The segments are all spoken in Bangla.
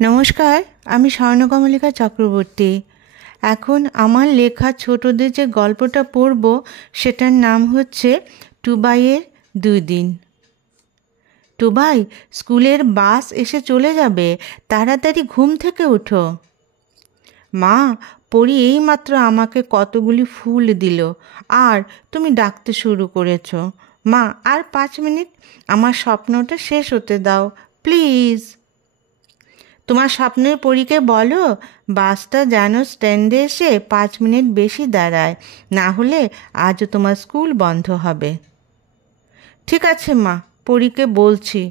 নমস্কার, আমি স্বর্ণকমলিকা চক্রবর্তী। এখন আমার লেখা ছোটদের যে গল্পটা পড়ব সেটার নাম হচ্ছে টুবাইয়ের 2 দিন। টুবাই, স্কুলের বাস এসে চলে যাবে, তাড়াতাড়ি ঘুম থেকে ওঠো। মা, পরি এইমাত্র আমাকে কতগুলি ফুল দিল, আর তুমি ডাকতে শুরু করেছ। মা, আর 5 মিনিট, আমার স্বপ্নটা শেষ হতে দাও প্লিজ। তোমার স্বপ্নের পরীকে বলো বাসটা যেন স্ট্যান্ডে এসে 5 মিনিট বেশি দাঁড়ায়, না হলে আজও তোমার স্কুল বন্ধ হবে। ঠিক আছে মা, পরীকে বলছি,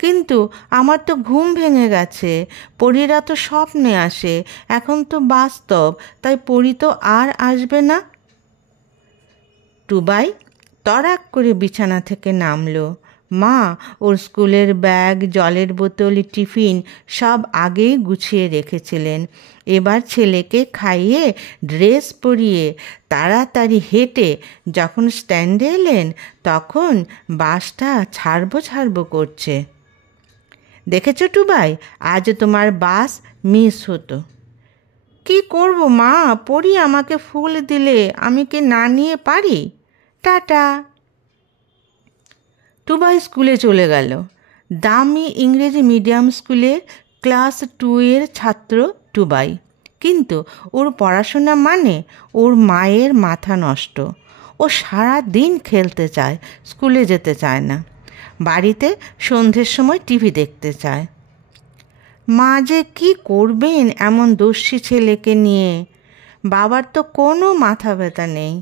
কিন্তু আমার তো ঘুম ভেঙে গেছে। পরীরা তো স্বপ্নে আসে, এখন তো বাস্তব, তাই পরী তো আর আসবে না। টুবাই তড়াক করে বিছানা থেকে নামলো। মা ওর স্কুলের ব্যাগ, জলের বোতল, টিফিন সব আগেই গুছিয়ে রেখেছিলেন। এবার ছেলেকে খাইয়ে ড্রেস পরিয়ে তাড়াতাড়ি হেঁটে যখন স্ট্যান্ডে এলেন, তখন বাসটা ছাড়বো করছে। দেখেছো টুবাই, আজ তোমার বাস মিস হতো। কি করব মা, পরি আমাকে ফুল দিলে আমি কি না নিয়ে পারি? টাটা। টুবাই স্কুলে চলে গেল। দামি ইংরেজি মিডিয়াম স্কুলের ক্লাস 2 ছাত্র টুবাই, কিন্তু ওর পড়াশোনা মানে ওর মায়ের মাথা নষ্ট। ও সারা দিন খেলতে চায়, স্কুলে যেতে চায় না, বাড়িতে সন্ধ্যের সময় টিভি দেখতে চায়। মা যে কি করবেন এমন দস্যি ছেলেকে নিয়ে। বাবার তো কোনো মাথা ব্যথা নেই,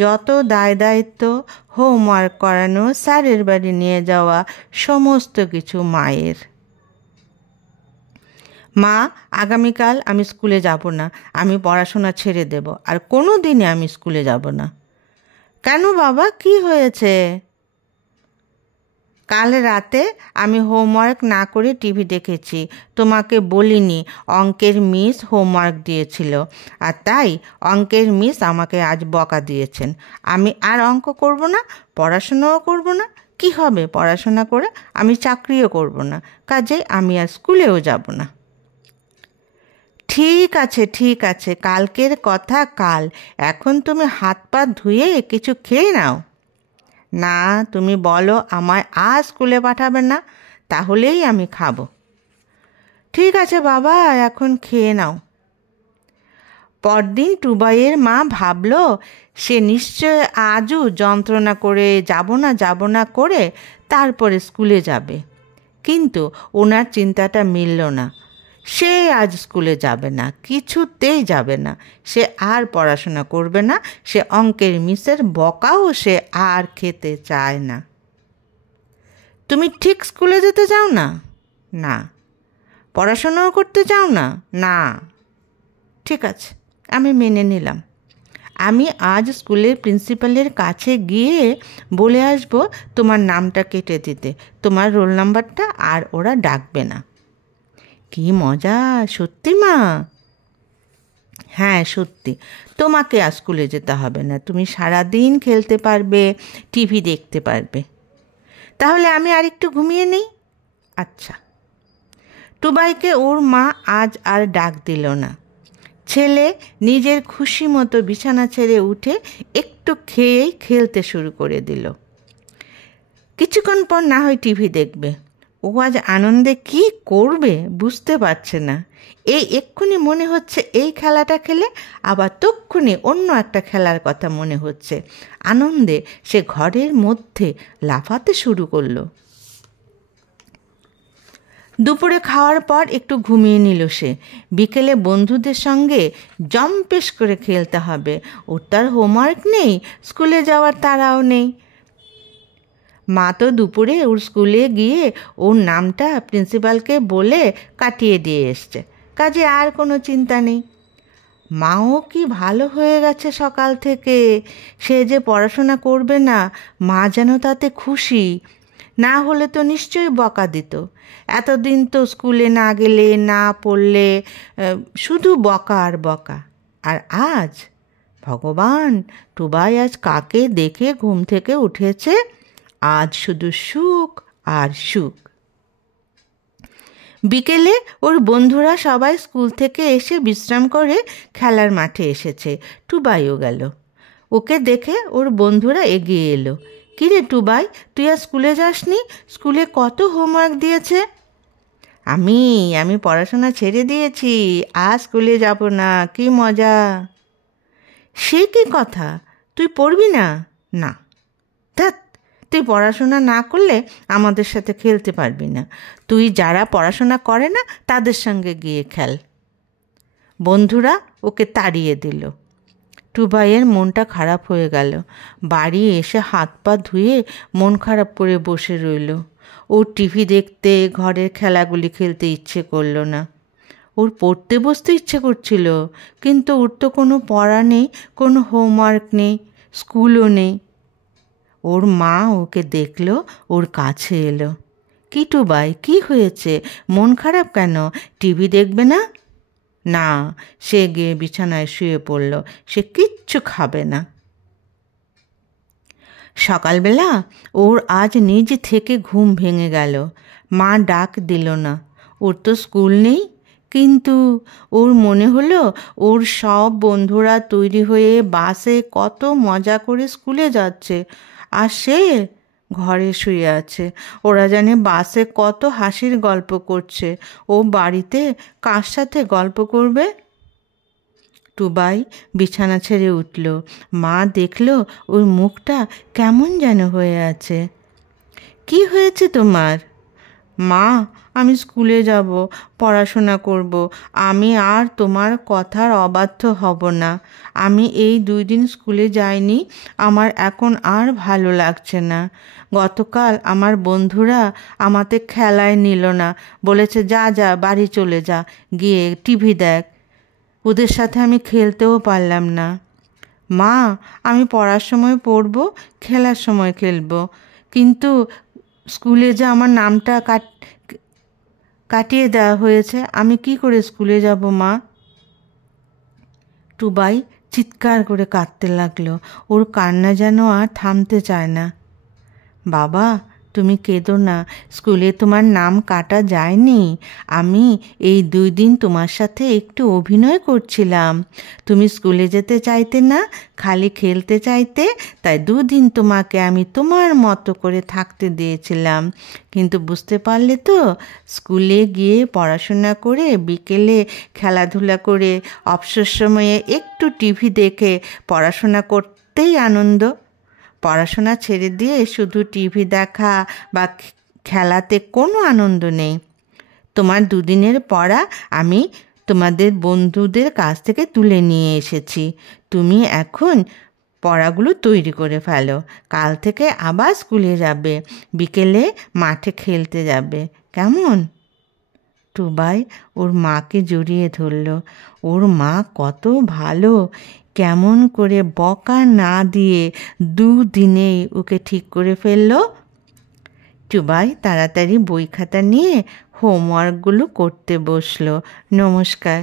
যত দায় দায়িত্ব, হোমওয়ার্ক করানো, স্যারের বাড়ি নিয়ে যাওয়া, সমস্ত কিছু মায়ের। মা, আগামীকাল আমি স্কুলে যাব না, আমি পড়াশোনা ছেড়ে দেব, আর কোনো দিনে আমি স্কুলে যাব না। কেন বাবা, কি হয়েছে? কাল রাতে আমি হোমওয়ার্ক না করে টিভি দেখেছি, তোমাকে বলিনি অঙ্কের মিস হোমওয়ার্ক দিয়েছিল, আর তাই অঙ্কের মিস আমাকে আজ বকা দিয়েছেন। আমি আর অঙ্ক করব না, পড়াশোনাও করব না। কি হবে পড়াশোনা করে? আমি চাকরিও করব না, কাজেই আমি আর স্কুলেও যাব না। ঠিক আছে, কালকের কথা কাল। এখন তুমি হাত পা ধুয়ে কিছু খেয়ে নাও। না, তুমি বলো আমায় আজ স্কুলে পাঠাবে না, তাহলেই আমি খাবো। ঠিক আছে বাবা, এখন খেয়ে নাও। পরদিন টুবাইয়ের মা ভাবল সে নিশ্চয় আজও যন্ত্রণা করে যাব না করে তারপরে স্কুলে যাবে, কিন্তু ওনার চিন্তাটা মিলল না। সে আজ স্কুলে যাবে না, কিছুতেই যাবে না। সে আর পড়াশোনা করবে না, সে অঙ্কের মিসের বকাও সে আর খেতে চায় না। তুমি ঠিক স্কুলে যেতে চাও না? না। পড়াশোনাও করতে চাও না? না। ঠিক আছে, আমি মেনে নিলাম। আমি আজ স্কুলের প্রিন্সিপালের কাছে গিয়ে বলে আসবো তোমার নামটা কেটে দিতে, তোমার রোল নাম্বারটা আর ওরা ডাকবে না। কি মজা, সত্যি মা? হ্যাঁ সত্যি, তোমাকে আর স্কুলে যেতে হবে না, তুমি সারাদিন খেলতে পারবে, টিভি দেখতে পারবে। তাহলে আমি আর একটু ঘুমিয়ে নেই। আচ্ছা। টুবাইকে ওর মা আজ আর ডাক দিল না। ছেলে নিজের খুশি মতো বিছানা ছেড়ে উঠে একটু খেয়েই খেলতে শুরু করে দিল। কিছুক্ষণ পর না হয় টিভি দেখবে। ও আজ আনন্দে কি করবে বুঝতে পারছে না। এক্ষুনি মনে হচ্ছে এই খেলাটা খেলে, আবার তক্ষুনি অন্য একটা খেলার কথা মনে হচ্ছে। আনন্দে সে ঘরের মধ্যে লাফাতে শুরু করলো। দুপুরে খাওয়ার পর একটু ঘুমিয়ে নিল সে। বিকেলে বন্ধুদের সঙ্গে জম্পেশ করে খেলতে হবে। ওর তার হোমওয়ার্ক নেই, স্কুলে যাওয়ার তাড়াও নেই। মা তো দুপুরে ওর স্কুলে গিয়ে ওর নামটা প্রিন্সিপালকে বলে কাটিয়ে দিয়ে এসছে, কাজে আর কোনো চিন্তা নেই। মাও কি ভালো হয়ে গেছে সকাল থেকে। সে যে পড়াশোনা করবে না, মা যেন তাতে খুশি। না হলে তো নিশ্চয়ই বকা দিত। এতদিন তো স্কুলে না গেলে, না পড়লে শুধু বকা আর বকা। আর আজ ভগবান, টুবাই আজ কাকে দেখে ঘুম থেকে উঠেছে? আজ শুধু সুখ আর সুখ। বিকেলে ওর বন্ধুরা সবাই স্কুল থেকে এসে বিশ্রাম করে খেলার মাঠে এসেছে। টুবাইও গেল। ওকে দেখে ওর বন্ধুরা এগিয়ে এলো। কিরে টুবাই, তুই আর স্কুলে যাসনি? স্কুলে কত হোমওয়ার্ক দিয়েছে? আমি পড়াশোনা ছেড়ে দিয়েছি, আর স্কুলে যাব না। কি মজা! সে কি কথা, তুই পড়বি না? না। ধ্যাৎ, তুই পড়াশোনা না করলে আমাদের সাথে খেলতে পারবি না। তুই যারা পড়াশোনা করে না তাদের সঙ্গে গিয়ে খেল। বন্ধুরা ওকে তাড়িয়ে দিল। টুবাইয়ের মনটা খারাপ হয়ে গেল। বাড়ি এসে হাত পা ধুয়ে মন খারাপ করে বসে রইল। ওর টিভি দেখতে, ঘরের খেলাগুলি খেলতে ইচ্ছে করলো না। ওর পড়তে বসতে ইচ্ছে করছিল, কিন্তু ওর তো কোনো পড়া নেই, কোনো হোমওয়ার্ক নেই, স্কুলও নেই। ওর মা ওকে দেখলো, ওর কাছে এলো। কি টুবাই, কি হয়েছে? মন খারাপ কেন? টিভি দেখবে না? না, সে গিয়ে বিছানায় শুয়ে পড়ল। সে কিচ্ছু খাবে না। সকালবেলা ওর আজ নিজ থেকে ঘুম ভেঙে গেল। মা ডাক দিল না। ওর তো স্কুল নেই, কিন্তু ওর মনে হলো ওর সব বন্ধুরা তৈরি হয়ে বাসে কত মজা করে স্কুলে যাচ্ছে, আর সে ঘরে শুয়ে আছে। ওরা জানে বাসে কত হাসির গল্প করছে। ও বাড়িতে কার সাথে গল্প করবে? টুবাই বিছানা ছেড়ে উঠল। মা দেখল ওর মুখটা কেমন যেন হয়ে আছে। কি হয়েছে তোমার? মা, আমি স্কুলে যাব, পড়াশোনা করব। আমি আর তোমার কথার অবাধ্য হব না। আমি এই 2 দিন স্কুলে যাইনি, আমার এখন আর ভালো লাগছে না। গতকাল আমার বন্ধুরা আমাকে খেলায় নিল না, বলেছে যা যা বাড়ি চলে যা, গিয়ে টিভি দেখ। ওদের সাথে আমি খেলতেও পারলাম না। মা, আমি পড়ার সময় পড়ব, খেলার সময় খেলব, কিন্তু স্কুলে যে আমার নামটা কাটিয়ে দেওয়া হয়েছে, আমি কি করে স্কুলে যাব মা? টুবাই চিৎকার করে কাঁদতে লাগলো। ওর কান্না যেন আর থামতে চায় না। বাবা, তুমি কেঁদো না, স্কুলে তোমার নাম কাটা যায়নি। আমি এই 2 দিন তোমার সাথে একটু অভিনয় করছিলাম। তুমি স্কুলে যেতে চাইতে না, খালি খেলতে চাইতে, তাই 2 দিন তোমাকে আমি তোমার মতো করে থাকতে দিয়েছিলাম। কিন্তু বুঝতে পারলে তো, স্কুলে গিয়ে পড়াশোনা করে, বিকেলে খেলাধুলা করে, অবসর সময়ে একটু টিভি দেখে পড়াশোনা করতেই আনন্দ। পড়াশোনা ছেড়ে দিয়ে শুধু টিভি দেখা বা খেলাতে কোনো আনন্দ নেই। তোমার 2 দিনের পড়া আমি তোমাদের বন্ধুদের কাছ থেকে তুলে নিয়ে এসেছি। তুমি এখন পড়াগুলো তৈরি করে ফেলো। কাল থেকে আবার স্কুলে যাবে, বিকেলে মাঠে খেলতে যাবে, কেমন? টুবাই ওর মাকে জড়িয়ে ধরল। ওর মা কত ভালো, কেমন করে বকা না দিয়ে 2 দিনেই ওকে ঠিক করে ফেলল। টুবাই তাড়াতাড়ি বই খাতা নিয়ে হোমওয়ার্কগুলো করতে বসলো। নমস্কার।